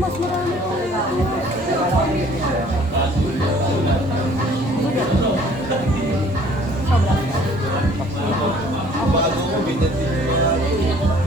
mas marami ko. Bago ko, binatin mo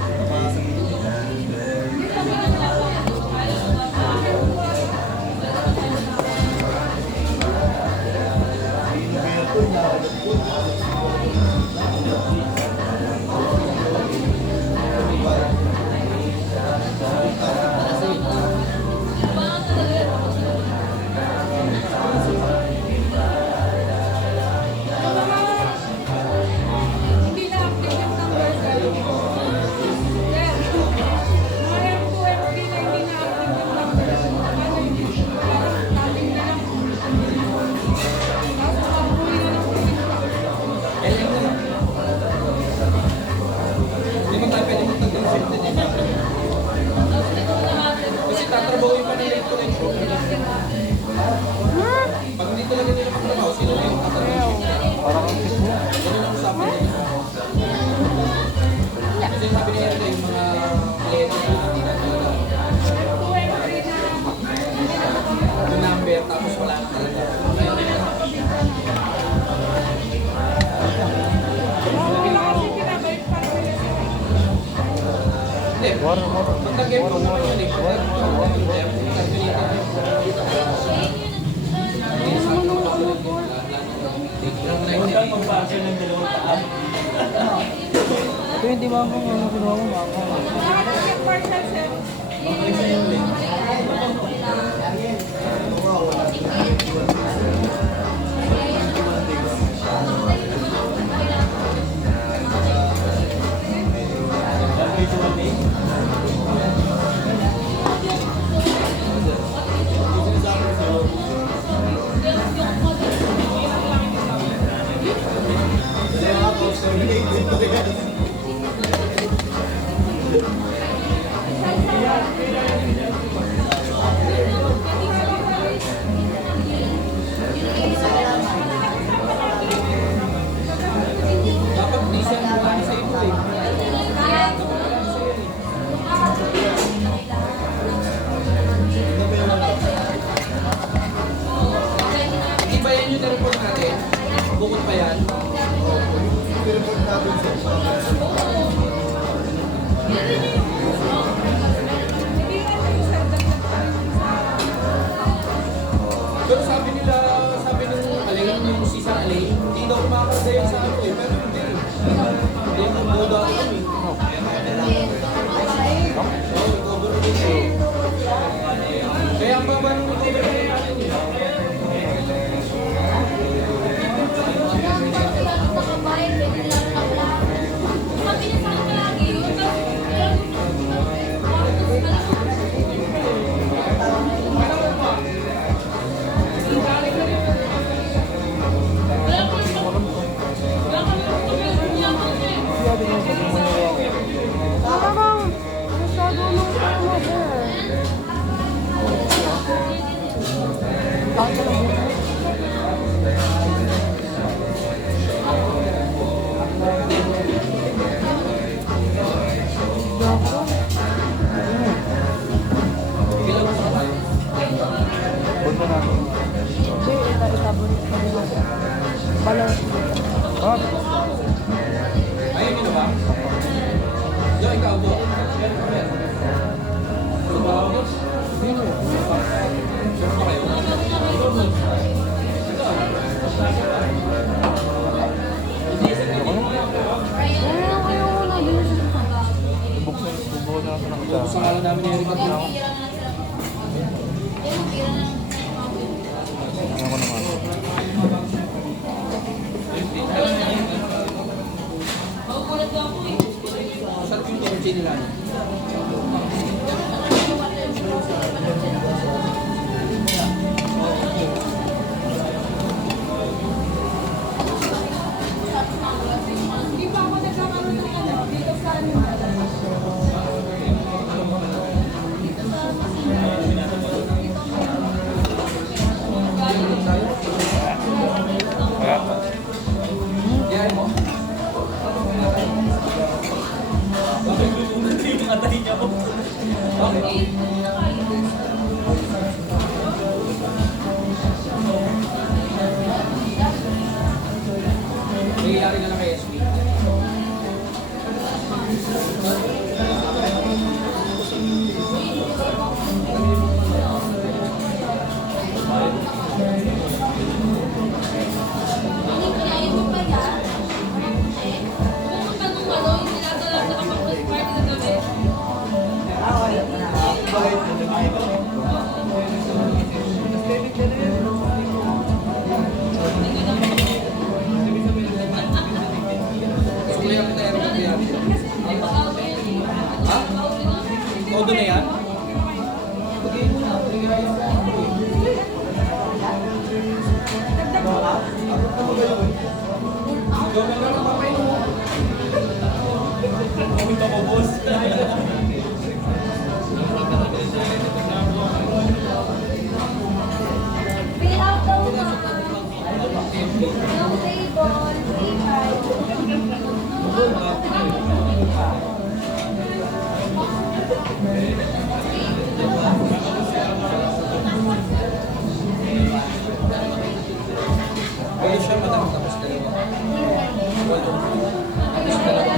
tapos wala talaga. Ito hindi mo ako ano ginawa mo mama. Bukod pa yan. Pero sabi nila, sabi nung alay, yung sisang alay, hindi daw kumakasda yun sa ako eh. Pero hindi. Hindi mo bodo ako kami. Kaya ang baba nung recovery natin eh. Ayun yun ba? Yo, ikaw po. Sa ngalan namin yung ribat na ako. Ako naman. Saan yung torche nila? Hindi pa ako nagkakaroon ng dito sa Gawin na lang papay mo. Pumunta ko, boss. Fill out daw na. Yung table, free Pwede siya matapos dalawa. Tapos dalawa.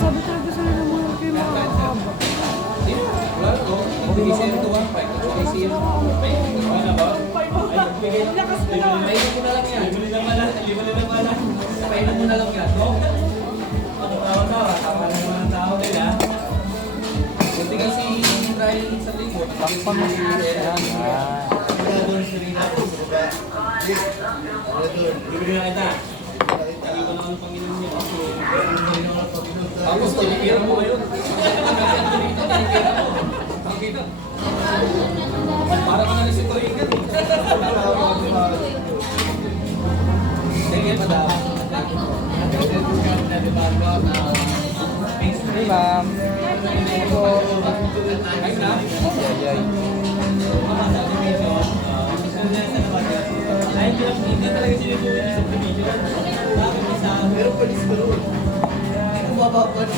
Sabi talaga sila ng mga kayo makakaba. Wala to. Magbigay siya ng 2-1-5. Magbigay siya ng 2-1-5. Ano ba? Painan mo na lang yan. Painan mo na lang yan. Tama na mga tao nila. Magbigay si Ryan sa linggo. Pakpan mo si Aaron. Bibili na kita. Hindi ko naman Panginoon niyo. Tapos, tinipiran mo ngayon. Tinipiran mo. Ang kita. Para ka na rin si Torigan. Sige, madam. Hey ma'am. Ito. Ayos na? Yay. Ay, hindi talaga sinusulit sa subdivision. Bakit isa? Pero palis ka ron. Hindi ko mababad.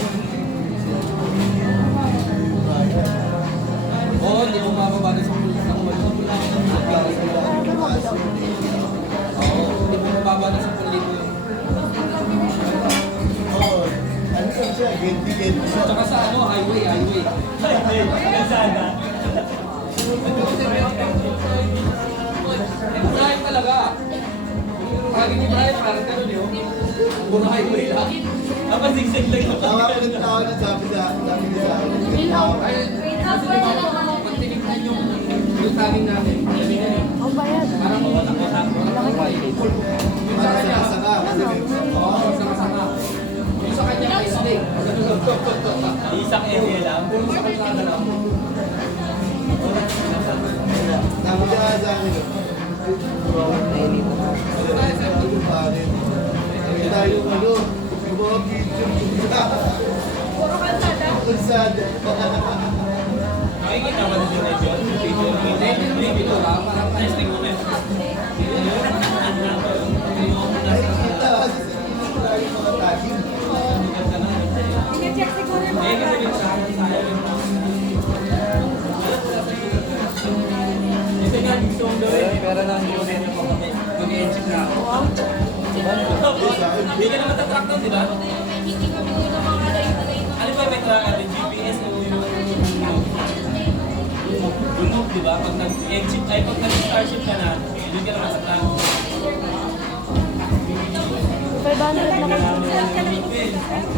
Oo, hindi mo mababado sa pulis ng wala. Oo, hindi mo mababado sa pulis mo. Oo. Ano ka siya? Genti-genti siya. Tsaka sa ano, highway. Sana. Brian talaga. Lagi ni Brian, parang gano'n yun. Puro highway lang. Dapat zigzag lang yung Tawa ko ng tao na sabi niya sa akin. Fill out. Ay, Fill out kasi for di ba, na lang. pag tinignan yung tagging natin, sabi na rin. Ang bayad. Parang watak-watak. Yung sa kanya, Saka. oo, saka-saka. Yung sa kanya, may snake. isang area lang. Puro sa kalsada lang. Sabi niya sa akin. Sabi tayo ano. Yung mga picture. Puro kalsada. Kalsada. Makikita ba nito na yun? Video Hindi, hindi dito lang. Parang Testing mo na. Nakikita kasi sa yung mga tagging. Pina-check siguro yung Eh, kasi mga dito sa akin, sayang yung Kasi nga, gusto kong gawin. Pera lang yun. Mag-i-enchik na ako. Hindi ka naman tatrack doon, di ba? hindi kami nila mga alay-alay. Ano ba may track natin? GPS o yung gulog, di ba? Pag nag-exit, ay pag nag-starship ka na, yun ka naman sa plan. 500 lang.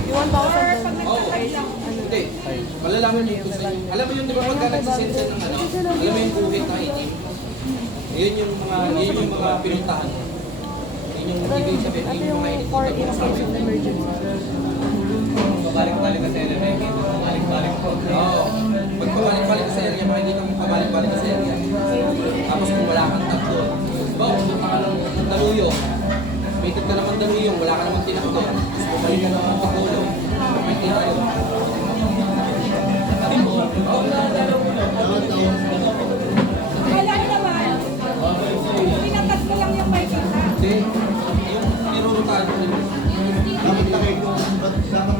Yung 1,000. oo. Hindi. Malalaman niyo kung saan yung... Alam mo yun, di ba pagka nagsisensor ng ano? Alam mo yung guhit na itim? Yun yung mga pinuntahan. Yun yung ibig sabihin, Ito yun yung mga yung for in inikot case of emergency. Pabalik-balik kasi na may kita. Pabalik-balik po. Oo. Pag pabalik-balik sa area, makikita mo pabalik-balik sa area. Tapos kung wala kang tatlo, diba, pumunta ka ng Daluyong. May ikot ka naman Daluyong, wala ka naman tinakbo. Tapos bumalik ka naman Bacolod. May kita yun. Oo, Wala naman. Pinatatlo lang yung may kita. hindi. Yung nirurutahan ko nila. Dapat nakikita ko. Dapat nakikita ko.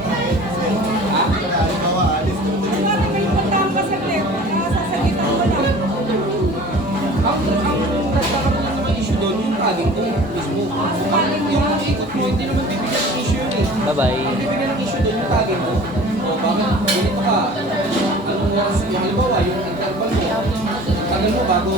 Ha? Halimbawa, alis ko. Kunwari may puntahan ka sa trip, sasagitan mo lang. Ang nagkakaroon lang naman issue doon, yung tagging ko mismo. Yung ikot mo, hindi naman bibigyan ng issue yun eh. Bye-bye. Ang bibigyan ng issue doon, yung tagging mo. O bakit ganito ka? Anong oras, yung halimbawa, yung interval mo. Tagal mo bago